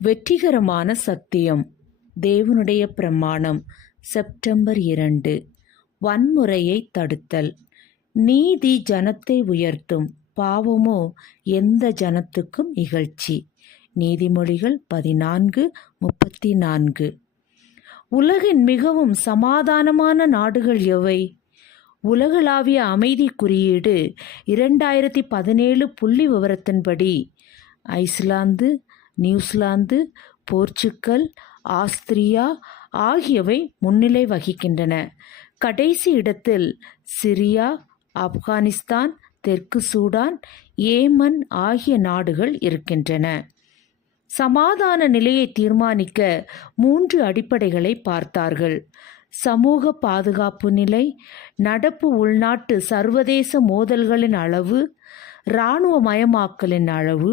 வெற்றிகரமான சத்தியம். தேவனுடைய பிரமாணம் செப்டம்பர் இரண்டு. வன்முறையை தடுத்தல். நீதி ஜனத்தை உயர்த்தும். பாவமோ எந்த ஜனத்துக்கும் இகழ்ச்சி. நீதிமொழிகள் பதினான்கு முப்பத்தி நான்கு உலகின் மிகவும் சமாதானமான நாடுகள் எவை? உலகளாவிய அமைதி குறியீடு இரண்டாயிரத்தி பதினேழு புள்ளி விவரத்தின்படி Iceland New Zealand Portugal Austria ஆகியவை முன்னிலை வகிக்கின்றன. கடைசி இடத்தில் சிரியா ஆப்கானிஸ்தான் தெற்கு சூடான் ஏமன் ஆகிய நாடுகள் இருக்கின்றன. சமாதான நிலையை தீர்மானிக்க மூன்று அடிப்படைகளை பார்த்தார்கள். சமூக பாதுகாப்பு நிலை நடப்பு உள்நாட்டு சர்வதேச மோதல்களின் அளவு இராணுவமயமாக்கலின் அளவு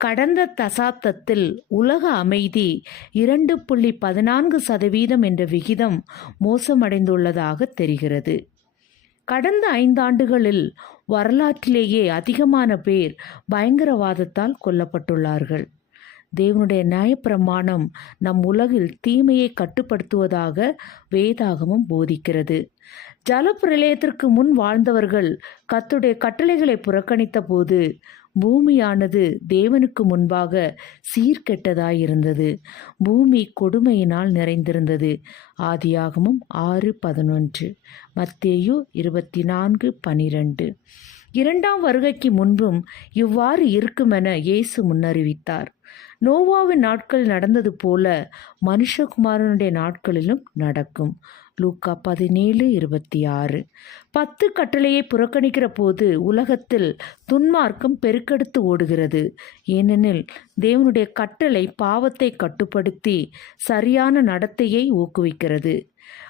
கடந்த தசாப்தத்தில் உலக அமைதி இரண்டு புள்ளி பதினான்கு சதவீதம் என்ற விகிதம் மோசமடைந்துள்ளதாக தெரிகிறது. கடந்த ஐந்தாண்டுகளில் வரலாற்றிலேயே அதிகமான பேர் பயங்கரவாதத்தால் கொல்லப்பட்டுள்ளார்கள். தேவனுடைய நியாயப்பிரமாணம் நம் உலகில் தீமையை கட்டுப்படுத்துவதாக வேதாகமும் போதிக்கிறது. ஜலப்பிரளயத்திற்கு முன் வாழ்ந்தவர்கள் கத்துடைய கட்டளைகளை புறக்கணித்த போது பூமியானது தேவனுக்கு முன்பாக சீர்கெட்டதாயிருந்தது. பூமி கொடுமையினால் நிறைந்திருந்தது. ஆதியாகமும் ஆறு பதினொன்று. மத்தேயு இருபத்தி நான்கு பனிரெண்டு. இரண்டாம் வருகைக்கு முன்பும் இவ்வாறு இருக்குமென இயேசு முன்னறிவித்தார். நோவாவின் நாட்கள் நடந்தது போல மனுஷகுமாரனுடைய நாட்களிலும் நடக்கும். லூக்கா பதினேழு இருபத்தி ஆறு பத்து கட்டளையை புறக்கணிக்கிற போது உலகத்தில் துன்மார்க்கம் பெருக்கெடுத்து ஓடுகிறது. ஏனெனில் தேவனுடைய கட்டளை பாவத்தை கட்டுப்படுத்தி சரியான நடத்தையை ஊக்குவிக்கிறது.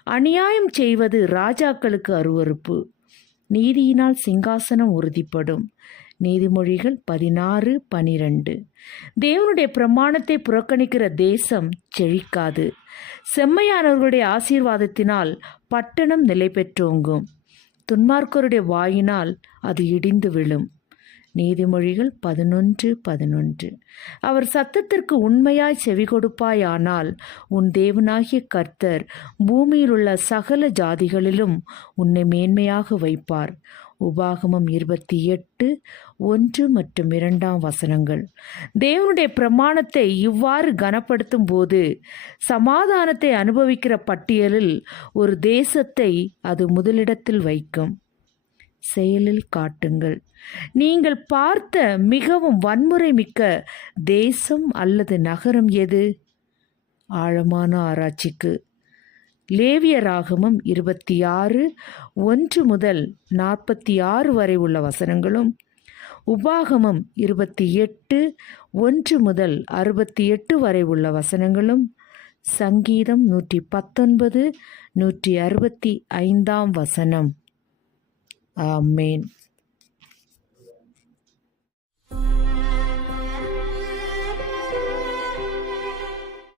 அநியாயம் செய்வது ராஜாக்களுக்கு அருவறுப்பு நீதியினால் சிங்காசனம் உறுதிப்படும். நீதிமொழிகள் பதினாறு பனிரெண்டு. தேவனுடைய பிரமாணத்தை புறக்கணிக்கிற தேசம் செழிக்காது. செம்மையானவர்களுடைய ஆசீர்வாதத்தினால் பட்டணம் நிலை பெற்றோங்கும் துன்மார்க்கருடைய வாயினால் அது இடிந்து விழும். நீதிமொழிகள் பதினொன்று பதினொன்று. அவர் சத்தத்திற்கு உண்மையாய் செவி கொடுப்பாயானால் உன் தேவனாகிய கர்த்தர் பூமியில் உள்ள சகல ஜாதிகளிலும் உன்னை மேன்மையாக வைப்பார். உபாகமம் இருபத்தி எட்டு ஒன்று மற்றும் இரண்டாம் வசனங்கள். தேவனுடைய பிரமாணத்தை இவ்வாறு கனப்படுத்தும் போது சமாதானத்தை அனுபவிக்கிற பட்டியலில் ஒரு தேசத்தை அது முதலிடத்தில் வைக்கும். செயலில் காட்டுங்கள். நீங்கள் பார்த்த மிகவும் வன்முறை மிக்க தேசம் அல்லது நகரம் எது? ஆழமான ஆராய்ச்சிக்கு. லேவியராகமம் இருபத்தி ஆறு ஒன்று முதல் நாற்பத்தி ஆறு வரை உள்ள வசனங்களும் உபாகமம் இருபத்தி எட்டு ஒன்று முதல் அறுபத்தி எட்டு வரை உள்ள வசனங்களும் சங்கீதம் நூற்றி பத்தொன்பது நூற்றி அறுபத்தி ஐந்தாம் வசனம். ஆமேன்